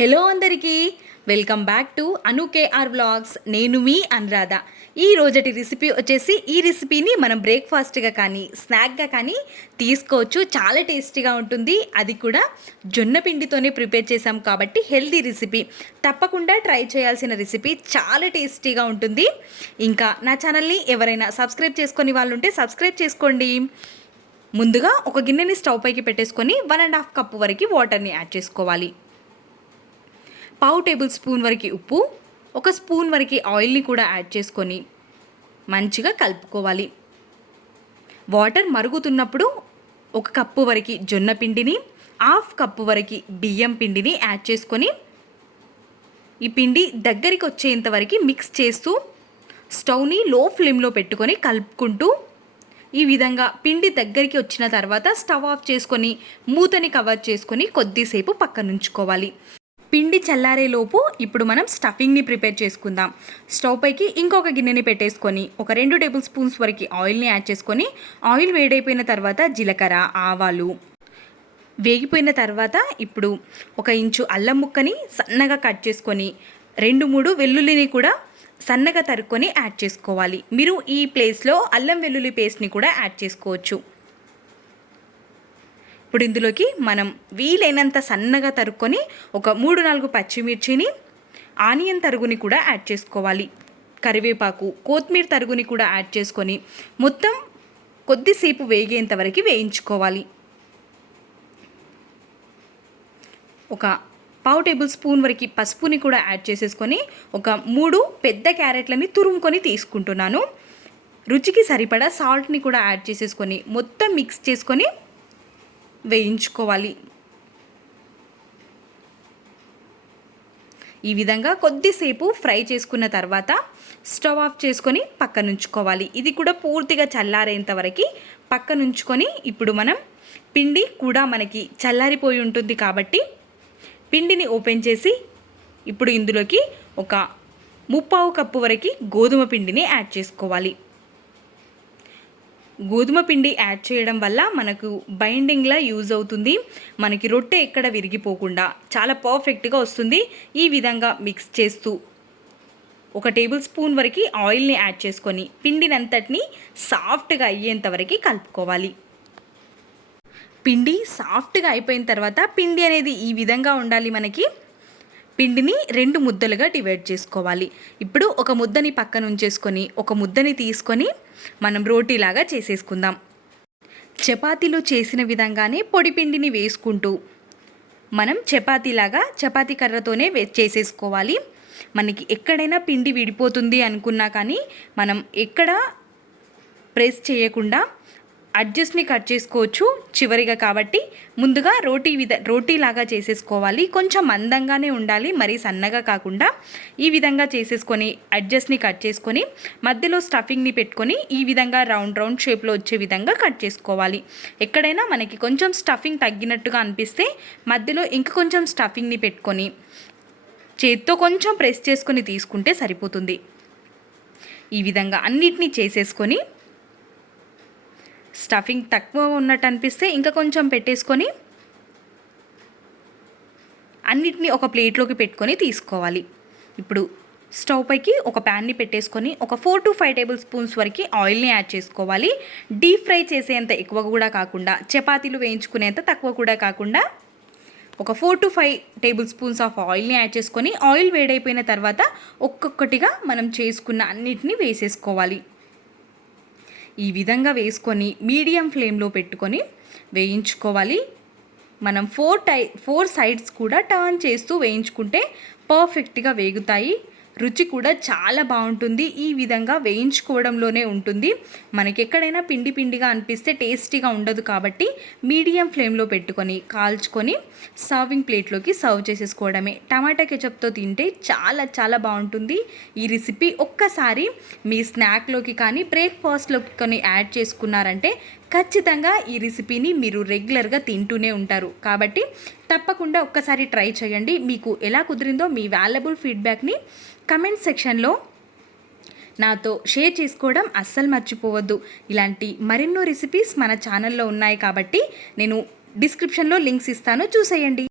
Hello అందరికీ welcome back to Anu KR vlogs. నేను మీ అనురాధ. ఈ రోజటి రెసిపీ వచ్చేసి ఈ రెసిపీని మనం బ్రేక్ఫాస్ట్గా కానీ స్నాక్గా కానీ తీసుకోవచ్చు. చాలా టేస్టీగా ఉంటుంది. అది కూడా జొన్న పిండితోనే ప్రిపేర్ చేసాం కాబట్టి హెల్దీ రెసిపీ. తప్పకుండా ట్రై చేయాల్సిన రెసిపీ. చాలా టేస్టీగా ఉంటుంది. ఇంకా నా ఛానల్ని ఎవరైనా సబ్స్క్రైబ్ చేసుకొని వాళ్ళు ఉంటే సబ్స్క్రైబ్ చేసుకోండి. ముందుగా ఒక గిన్నెని స్టవ్ పైకి పెట్టేసుకొని 1.5 కప్పు వరకు వాటర్ని యాడ్ చేసుకోవాలి. పావు టేబుల్ స్పూన్ వరకు ఉప్పు, 1 స్పూన్ వరకు ఆయిల్ని కూడా యాడ్ చేసుకొని మంచిగా కలుపుకోవాలి. వాటర్ మరుగుతున్నప్పుడు 1 కప్పు వరకు జొన్న పిండిని, 1/2 కప్పు వరకు బియ్యం పిండిని యాడ్ చేసుకొని ఈ పిండి దగ్గరికి వచ్చేంత వరకు మిక్స్ చేస్తూ స్టవ్ని లో ఫ్లేమ్లో పెట్టుకొని కలుపుకుంటూ ఈ విధంగా పిండి దగ్గరికి వచ్చిన తర్వాత స్టవ్ ఆఫ్ చేసుకొని మూతని కవర్ చేసుకొని కొద్దిసేపు పక్కన ఉంచుకోవాలి. పిండి చల్లారేలోపు ఇప్పుడు మనం స్టఫింగ్ని ప్రిపేర్ చేసుకుందాం. స్టవ్ పైకి ఇంకొక గిన్నెని పెట్టేసుకొని ఒక 2 టేబుల్ స్పూన్స్ వరకు ఆయిల్ని యాడ్ చేసుకొని ఆయిల్ వేడైపోయిన తర్వాత జీలకర్ర, ఆవాలు వేగిపోయిన తర్వాత ఇప్పుడు 1 ఇంచు అల్లం ముక్కని సన్నగా కట్ చేసుకొని 2-3 వెల్లుల్లిని కూడా సన్నగా తరుక్కొని యాడ్ చేసుకోవాలి. మీరు ఈ ప్లేస్లో అల్లం వెల్లుల్లి పేస్ట్ని కూడా యాడ్ చేసుకోవచ్చు. ఇప్పుడు ఇందులోకి మనం వీలైనంత సన్నగా తరుక్కొని ఒక 3-4 పచ్చిమిర్చిని, ఆనియన్ తరుగుని కూడా యాడ్ చేసుకోవాలి. కరివేపాకు, కొత్తిమీర తరుగుని కూడా యాడ్ చేసుకొని మొత్తం కొద్దిసేపు వేగేంత వరకు వేయించుకోవాలి. ఒక పావు టేబుల్ స్పూన్ వరకు పసుపుని కూడా యాడ్ చేసేసుకొని ఒక 3 పెద్ద క్యారెట్లని తురుముకొని తీసుకుంటున్నాను. రుచికి సరిపడా సాల్ట్ని కూడా యాడ్ చేసేసుకొని మొత్తం మిక్స్ చేసుకొని వేయించుకోవాలి. ఈ విధంగా కొద్దిసేపు ఫ్రై చేసుకున్న తర్వాత స్టవ్ ఆఫ్ చేసుకొని పక్కన ఉంచుకోవాలి. ఇది కూడా పూర్తిగా చల్లారేంత వరకు పక్కన ఉంచుకొని ఇప్పుడు మనం పిండి కూడా మనకి చల్లారిపోయి ఉంటుంది కాబట్టి పిండిని ఓపెన్ చేసి ఇప్పుడు ఇందులోకి ఒక 3/4 కప్పు వరకు గోధుమ పిండిని యాడ్ చేసుకోవాలి. గోధుమ పిండి యాడ్ చేయడం వల్ల మనకు బైండింగ్లా యూజ్ అవుతుంది. మనకి రొట్టె ఎక్కడ విరిగిపోకుండా చాలా పర్ఫెక్ట్గా వస్తుంది. ఈ విధంగా మిక్స్ చేస్తూ 1 టేబుల్ స్పూన్ వరకు ఆయిల్ని యాడ్ చేసుకొని పిండినంతటిని సాఫ్ట్గా అయ్యేంత వరకు కలుపుకోవాలి. పిండి సాఫ్ట్గా అయిపోయిన తర్వాత పిండి అనేది ఈ విధంగా ఉండాలి. మనకి పిండిని 2 ముద్దలుగా డివైడ్ చేసుకోవాలి. ఇప్పుడు ఒక ముద్దని పక్కన ఉంచేసుకొని ఒక ముద్దని తీసుకొని మనం రోటీలాగా చేసేసుకుందాం. చపాతీలు చేసిన విధంగానే పొడి పిండిని వేసుకుంటూ మనం చపాతీ కర్రతోనే చేసేసుకోవాలి. మనకి ఎక్కడైనా పిండి విడిపోతుంది అనుకున్నా కానీ మనం ఎక్కడ ప్రెస్ చేయకుండా అడ్జస్ట్ని కట్ చేసుకోవచ్చు చివరిగా. కాబట్టి ముందుగా రోటీలాగా చేసేసుకోవాలి. కొంచెం మందంగానే ఉండాలి, మరీ సన్నగా కాకుండా. ఈ విధంగా చేసేసుకొని అడ్జస్ట్ని కట్ చేసుకొని మధ్యలో స్టఫింగ్ని పెట్టుకొని ఈ విధంగా రౌండ్ షేప్లో వచ్చే విధంగా కట్ చేసుకోవాలి. ఎక్కడైనా మనకి కొంచెం స్టఫింగ్ తగ్గినట్టుగా అనిపిస్తే మధ్యలో ఇంక కొంచెం స్టఫింగ్ని పెట్టుకొని చేత్తో కొంచెం ప్రెస్ చేసుకొని తీసుకుంటే సరిపోతుంది. ఈ విధంగా అన్నిటినీ చేసేసుకొని స్టఫింగ్ తక్కువ ఉన్నట్టు అనిపిస్తే ఇంకా కొంచెం పెట్టేసుకొని అన్నిటినీ ఒక ప్లేట్లోకి పెట్టుకొని తీసుకోవాలి. ఇప్పుడు స్టవ్ పైకి ఒక ప్యాన్ని పెట్టేసుకొని ఒక 4 to 5 టేబుల్ స్పూన్స్ వరకు ఆయిల్ని యాడ్ చేసుకోవాలి. డీప్ ఫ్రై చేసేంత ఎక్కువ కూడా కాకుండా, చపాతీలు వేయించుకునేంత తక్కువ కూడా కాకుండా ఒక 4 to 5 టేబుల్ స్పూన్స్ ఆఫ్ ఆయిల్ని యాడ్ చేసుకొని ఆయిల్ వేడైపోయిన తర్వాత ఒక్కొక్కటిగా మనం చేసుకున్న అన్నిటినీ వేసేసుకోవాలి. ఈ విధంగా వేసుకొని మీడియం ఫ్లేమ్లో పెట్టుకొని వేయించుకోవాలి. మనం 4 సైడ్స్ కూడా టర్న్ చేస్తూ వేయించుకుంటే పర్ఫెక్ట్గా వేగుతాయి. రుచి కూడా చాలా బాగుంటుంది. ఈ విధంగా వేయించుకోవడంలోనే ఉంటుంది. మనకి ఎక్కడైనా పిండిగా అనిపిస్తే టేస్టీగా ఉండదు. కాబట్టి మీడియం ఫ్లేమ్లో పెట్టుకొని కాల్చుకొని సర్వింగ్ ప్లేట్లోకి సర్వ్ చేసేసుకోవడమే. టమాటా కెచప్తో తింటే చాలా చాలా బాగుంటుంది. ఈ రెసిపీ ఒక్కసారి మీ స్నాక్లోకి కానీ బ్రేక్ఫాస్ట్లోకి కానీ యాడ్ చేసుకున్నారంటే ఖచ్చితంగా ఈ రెసిపీని మీరు రెగ్యులర్గా తింటూనే ఉంటారు. కాబట్టి తప్పకుండా ఒక్కసారి ట్రై చేయండి. మీకు ఎలా కుదిరిందో మీ వాల్యుబుల్ ఫీడ్బ్యాక్ని కమెంట్ సెక్షన్లో నాతో షేర్ చేసుకోవడం అస్సలు మర్చిపోవద్దు. ఇలాంటి మరెన్నో రెసిపీస్ మన ఛానల్లో ఉన్నాయి కాబట్టి నేను డిస్క్రిప్షన్లో లింక్స్ ఇస్తాను, చూసేయండి.